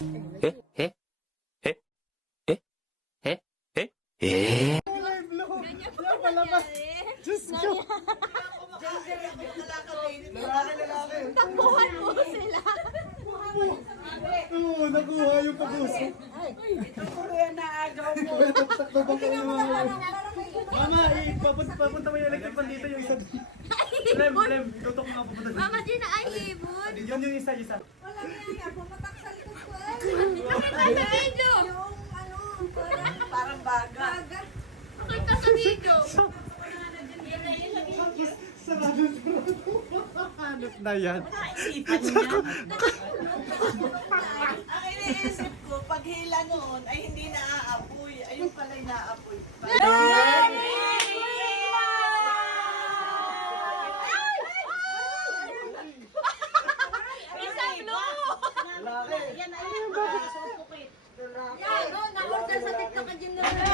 Eh? Eh? Eh? Eh? Eh? Eh? Eh? Ganyan po nangyari. Diyos ko. Takbuhan mo sila. Oo, nakuha yung pabuso. Takbo ba kayo mga... Mama, papunta mo yung electric fan dito yung isa. Lem, tutok mo nga pupunta dito. Mama Gina ay ibon. Yun yung isa. Wala nga, pumatak sa likod ko. Nakita sa video. Yung ano, Parang baga. bagat. Nakita sa video. Sarado. Hanap na yan. Ang iniisip ko, pag hila noon ay hindi naaapoy. Ayun pala yung naaapoy. Isa blue. Yan ay yung sumukit. Yan, no, na-order sa TikTok ka dyan na.